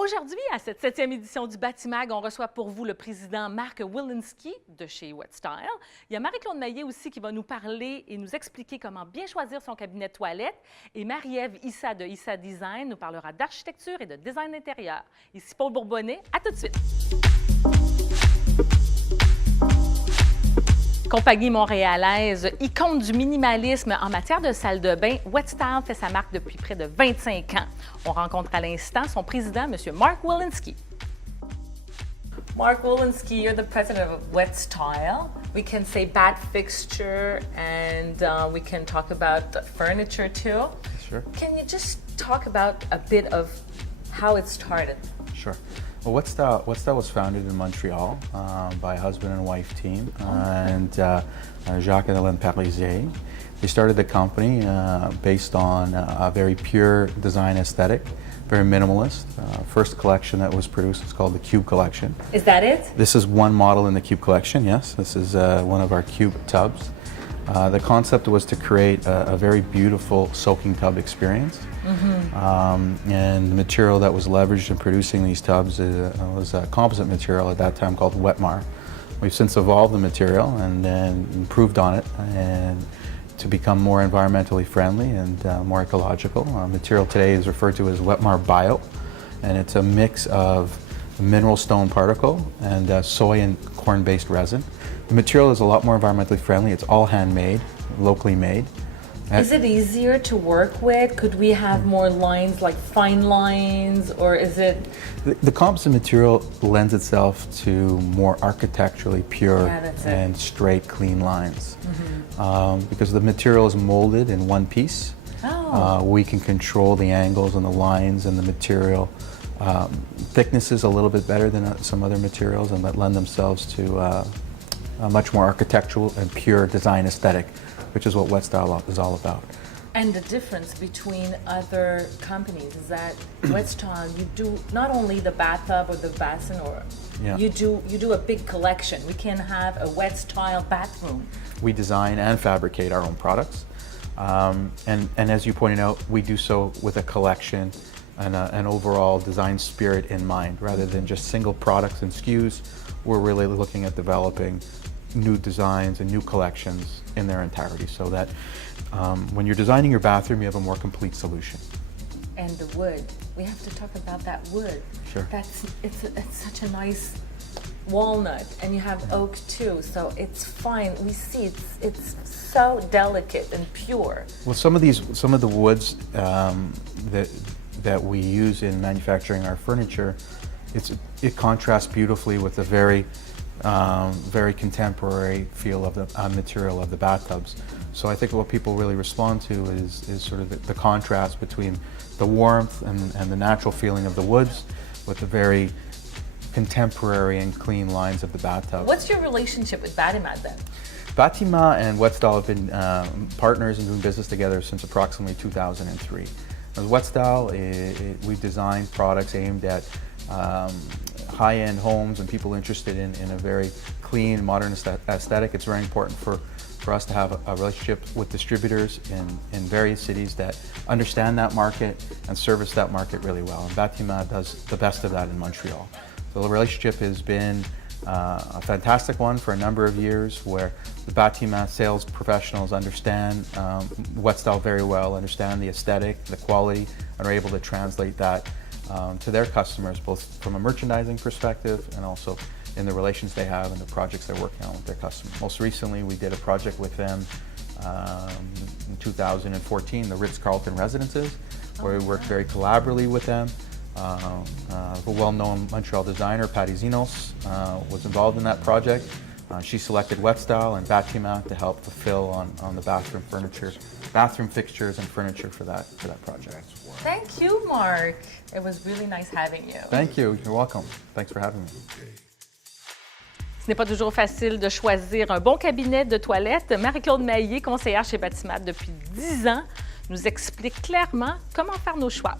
Aujourd'hui, à cette 7e édition du Batimag, on reçoit pour vous le président Mark Wilinski de chez Wetstyle. Il y a Marie-Claude Maillet aussi qui va nous parler et nous expliquer comment bien choisir son cabinet de toilette. Et Marie-Ève Issa de Issa Design nous parlera d'architecture et de design intérieur. Ici Paul Bourbonnais, à tout de suite. Compagnie montréalaise, icône du minimalisme en matière de salle de bain, Wetstyle fait sa marque depuis près de 25 ans. On rencontre à l'instant son président, M. Mark Wilinski. Mark Wilinski, you're the president of Wetstyle. We can say bat fixture and we can talk about the furniture too. Sure. Can you just talk about a bit of how it started? Sure. Well, Wetstyle was founded in Montreal by a husband and wife team, and Jacques and Hélène Parisier. They started the company based on a very pure design aesthetic, very minimalist. First collection that was produced was called the Cube Collection. Is that it? This is one model in the Cube Collection, yes. This is one of our Cube tubs. The concept was to create a very beautiful soaking tub experience. And the material that was leveraged in producing these tubs was a composite material at that time called Wetmar. We've since evolved the material and then improved on it and to become more environmentally friendly and more ecological. Material today is referred to as Wetmar Bio, and it's a mix of mineral stone particle and soy and corn-based resin. The material is a lot more environmentally friendly. It's all handmade, locally made. Is it easier to work with? Could we have more lines, like fine lines, or is it? The composite material lends itself to more architecturally pure and straight, clean lines. Because the material is molded in one piece. We can control the angles and the lines and the material. Thickness is a little bit better than some other materials and that lend themselves to a much more architectural and pure design aesthetic, which is what Wetstyle is all about. And the difference between other companies is that Wetstyle, you do not only the bathtub or the basin, or you do a big collection. We can have a Wetstyle bathroom. We design and fabricate our own products, and as you pointed out, we do so with a collection and an overall design spirit in mind, rather than just single products and SKUs. We're really looking at developing new designs and new collections in their entirety, so that when you're designing your bathroom, you have a more complete solution. And the wood, we have to talk about that wood. Sure. It's such a nice walnut, and you have oak too, so it's fine. We see it's so delicate and pure. Well, some of the woods that we use in manufacturing our furniture, it contrasts beautifully with the very contemporary feel of the material of the bathtubs. So I think what people really respond to is sort of the contrast between the warmth and the natural feeling of the woods with the very contemporary and clean lines of the bathtub. What's your relationship with Batimat then? Batimat and Wetstyle have been partners and doing business together since approximately 2003. As Wetstyle, we've designed products aimed at high-end homes and people interested in a very clean, modern aesthetic. It's very important for us to have a relationship with distributors in various cities that understand that market and service that market really well. And Batimat does the best of that in Montreal. So the relationship has been a fantastic one for a number of years, where the Batimat sales professionals understand Wetstyle very well, understand the aesthetic, the quality, and are able to translate that to their customers, both from a merchandising perspective and also in the relations they have and the projects they're working on with their customers. Most recently, we did a project with them in 2014, the Ritz-Carlton Residences, where we worked very collaboratively with them. A well-known Montreal designer, Patty Zinos, was involved in that project. She selected Wetstyle and Batimat to help fulfill on the bathroom fixtures and furniture for that project. Thank you, Mark. It was really nice having you. Thank you. You're welcome. Thanks for having me. Ce n'est pas toujours facile de choisir un bon cabinet de toilette. Marie-Claude Maillet, conseillère chez Batimat depuis 10 ans, nous explique clairement comment faire nos choix.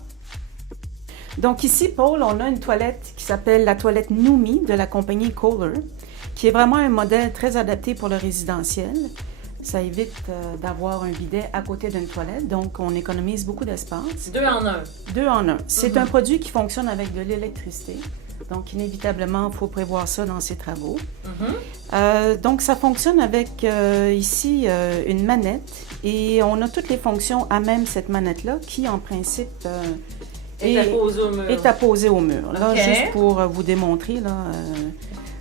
Donc ici, Paul, on a une toilette qui s'appelle la toilette Numi de la compagnie Kohler, qui est vraiment un modèle très adapté pour le résidentiel. Ça évite d'avoir un bidet à côté d'une toilette, donc on économise beaucoup d'espace. C'est 2 en 1. 2 en 1. C'est un produit qui fonctionne avec de l'électricité. Donc, inévitablement, il faut prévoir ça dans ses travaux. Donc, ça fonctionne avec, ici, une manette. Et on a toutes les fonctions à même cette manette-là qui, en principe, est apposée au mur. Est apposée au mur. Là, OK. juste pour vous démontrer, là,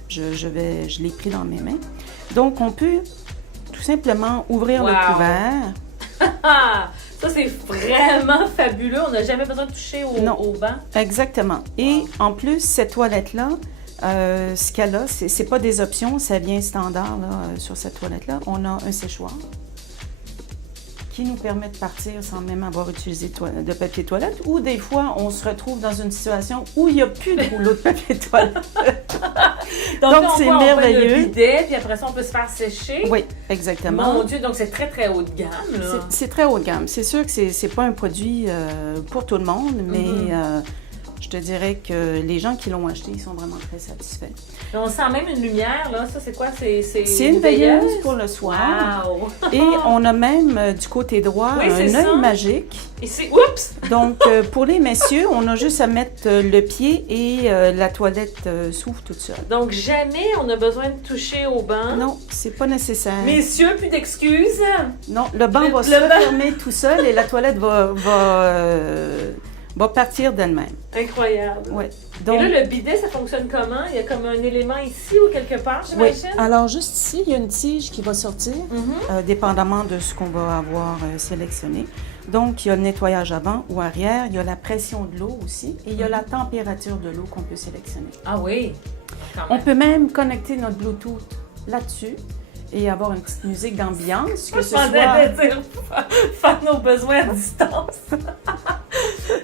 je l'ai pris dans mes mains. Donc, on peut tout simplement ouvrir Wow. le couvert. Ah! Ça, c'est vraiment fabuleux. On n'a jamais besoin de toucher Non. au banc. Exactement. Et en plus, cette toilette-là, ce qu'elle a, c'est pas des options, ça vient standard là, sur cette toilette-là. On a un séchoir qui nous permet de partir sans même avoir utilisé de papier toilette. Ou des fois, on se retrouve dans une situation où il n'y a plus de rouleau de papier toilette. Donc, c'est on merveilleux. prend le bidet, puis après ça, on peut se faire sécher. Oui, exactement. Mon Dieu, donc c'est très, très haut de gamme, là. C'est très haut de gamme. C'est sûr que c'est pas un produit pour tout le monde, mais je te dirais que les gens qui l'ont acheté, ils sont vraiment très satisfaits. Et on sent même une lumière, là. Ça, c'est quoi? C'est une veilleuse pour le soir. Wow! Et on a même du côté droit Oui, c'est un ça. œil magique. Et c'est... Oups! Donc, pour les messieurs, on a juste à mettre le pied et la toilette s'ouvre toute seule. Donc, jamais on a besoin de toucher au banc. Non, c'est pas nécessaire. Messieurs, plus d'excuses. Non, le banc va se refermer tout seul et la toilette va partir d'elle-même. Incroyable. Oui. Et là, le bidet, ça fonctionne comment? Il y a comme un élément ici ou quelque part, Oui. j'imagine? Alors, juste ici, il y a une tige qui va sortir, dépendamment de ce qu'on va avoir sélectionné. Donc, il y a le nettoyage avant ou arrière, il y a la pression de l'eau aussi, et il y a la température de l'eau qu'on peut sélectionner. Ah oui? Quand On même. peut même connecter notre Bluetooth là-dessus et avoir une petite musique d'ambiance, que Je ce pensais soit... dire faire nos besoins à distance.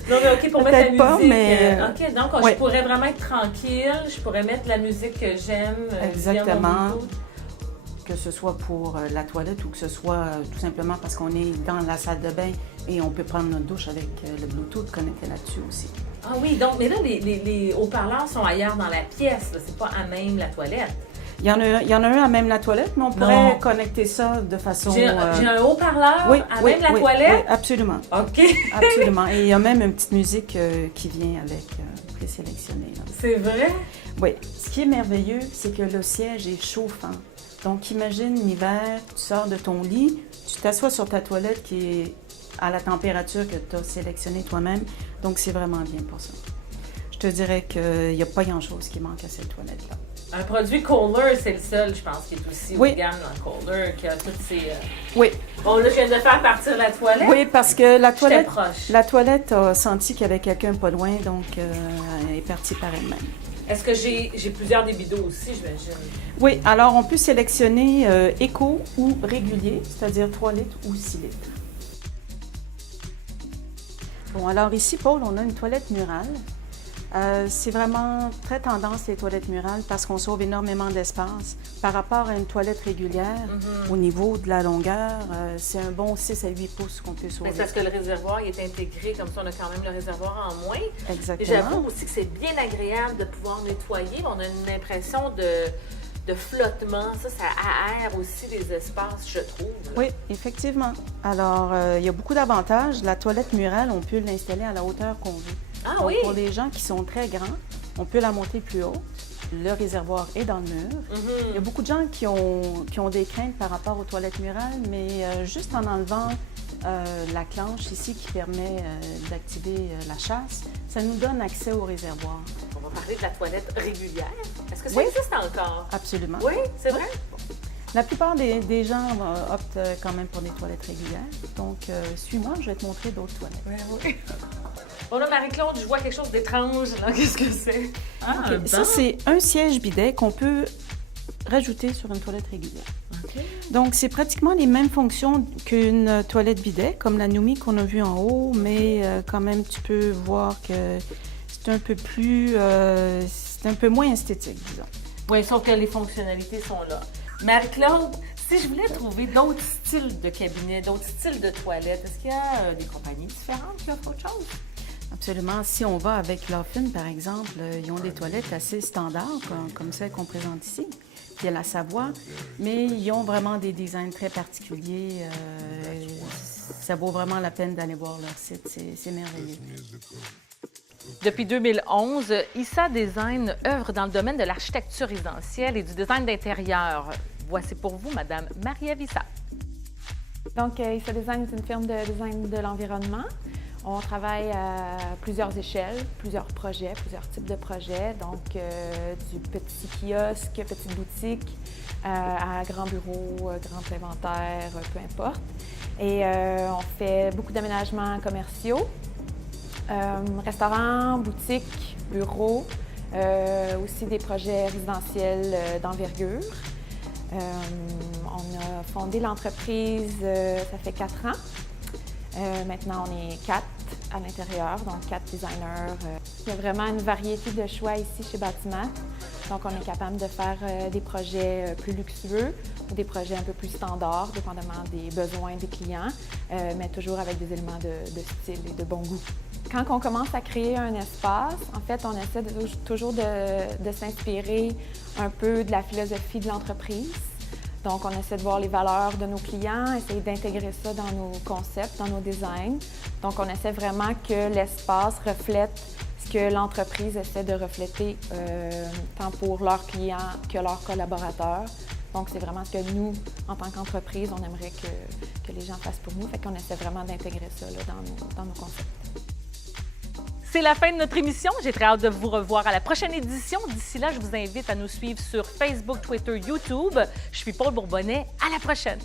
Non, mais OK, pour mettre la Peut-être pas, musique. mais- OK, donc ouais. je pourrais vraiment être tranquille. Je pourrais mettre la musique que j'aime. Via Exactement. mon Bluetooth. Que ce soit pour la toilette ou que ce soit tout simplement parce qu'on est dans la salle de bain et on peut prendre notre douche avec le Bluetooth connecté là-dessus aussi. Ah oui, donc, mais là, les haut-parleurs sont ailleurs dans la pièce. Là. C'est pas à même la toilette. Il y en a un à même la toilette, mais on pourrait connecter ça de façon... J'ai un haut-parleur à même la oui, toilette? absolument. OK. Absolument. Et il y a même une petite musique qui vient avec présélectionnée. Là. C'est vrai? Oui. Ce qui est merveilleux, c'est que le siège est chauffant. Donc, imagine l'hiver, tu sors de ton lit, tu t'assois sur ta toilette qui est à la température que tu as sélectionnée toi-même. Donc, c'est vraiment bien pour ça. Je te dirais qu'il n'y a pas grand-chose qui manque à cette toilette-là. Un produit Kohler, c'est le seul, je pense, qui est aussi haut Oui. de gamme dans Kohler, qui a toutes ces... Oui. Bon, là, je viens de faire partir la toilette. Oui, parce que J'étais proche. la toilette a senti qu'il y avait quelqu'un pas loin, donc elle est partie par elle-même. Est-ce que j'ai plusieurs débitaux aussi, j'imagine? Oui, alors on peut sélectionner éco ou régulier, c'est-à-dire 3 litres ou 6 litres. Bon, alors ici, Paul, on a une toilette murale. C'est vraiment très tendance, les toilettes murales, parce qu'on sauve énormément d'espace. Par rapport à une toilette régulière, au niveau de la longueur, c'est un bon 6 à 8 pouces qu'on peut sauver. Mais c'est parce que le réservoir il est intégré, comme ça, on a quand même le réservoir en moins. Et Exactement. j'avoue aussi que c'est bien agréable de pouvoir nettoyer. On a une impression de flottement. Ça aère aussi les espaces, je trouve. Oui, effectivement. Alors, il y a beaucoup d'avantages. La toilette murale, on peut l'installer à la hauteur qu'on veut. Ah Donc, oui? pour les gens qui sont très grands, on peut la monter plus haute. Le réservoir est dans le mur. Il y a beaucoup de gens qui ont des craintes par rapport aux toilettes murales, mais juste en enlevant la clenche ici qui permet d'activer la chasse, ça nous donne accès au réservoir. On va parler de la toilette régulière. Est-ce que ça Oui. existe encore? Absolument. Oui, c'est vrai? La plupart des gens optent quand même pour des toilettes régulières. Donc, suis-moi, je vais te montrer d'autres toilettes. Oui. Bon là, Marie-Claude, je vois quelque chose d'étrange, là. Qu'est-ce que c'est? Ah, OK. Ça, c'est un siège bidet qu'on peut rajouter sur une toilette régulière. OK. Donc, c'est pratiquement les mêmes fonctions qu'une toilette bidet, comme la Numi qu'on a vue en haut, mais quand même, tu peux voir que c'est un peu plus... c'est un peu moins esthétique, disons. Oui, sauf que les fonctionnalités sont là. Marie-Claude, si je voulais trouver d'autres styles de cabinet, d'autres styles de toilettes, est-ce qu'il y a des compagnies différentes qui offrent autre chose? Absolument. Si on va avec Laughlin, par exemple, ils ont des toilettes assez standards, comme celles qu'on présente ici. qui est la Savoie, mais ils ont vraiment des designs très particuliers. Ça vaut vraiment la peine d'aller voir leur site, c'est merveilleux. Depuis 2011, Issa Design œuvre dans le domaine de l'architecture résidentielle et du design d'intérieur. Voici pour vous, Madame Marie-Ève Issa. Donc, Issa Design est une firme de design de l'environnement. On travaille à plusieurs échelles, plusieurs projets, plusieurs types de projets. Donc, du petit kiosque, petite boutique, à grand bureau, grand inventaire, peu importe. Et on fait beaucoup d'aménagements commerciaux, restaurants, boutiques, bureaux, aussi des projets résidentiels d'envergure. On a fondé l'entreprise, ça fait 4 ans. Maintenant, on est 4 à l'intérieur, donc 4 designers. Il y a vraiment une variété de choix ici chez Batimat. Donc, on est capable de faire des projets plus luxueux ou des projets un peu plus standards, dépendamment des besoins des clients, mais toujours avec des éléments de style et de bon goût. Quand on commence à créer un espace, en fait, on essaie toujours de s'inspirer un peu de la philosophie de l'entreprise. Donc, on essaie de voir les valeurs de nos clients, essayer d'intégrer ça dans nos concepts, dans nos designs. Donc, on essaie vraiment que l'espace reflète ce que l'entreprise essaie de refléter, tant pour leurs clients que leurs collaborateurs. Donc, c'est vraiment ce que nous, en tant qu'entreprise, on aimerait que les gens fassent pour nous. Fait qu'on essaie vraiment d'intégrer ça là, dans nos concepts. C'est la fin de notre émission. J'ai très hâte de vous revoir à la prochaine édition. D'ici là, je vous invite à nous suivre sur Facebook, Twitter, YouTube. Je suis Paul Bourbonnais. À la prochaine!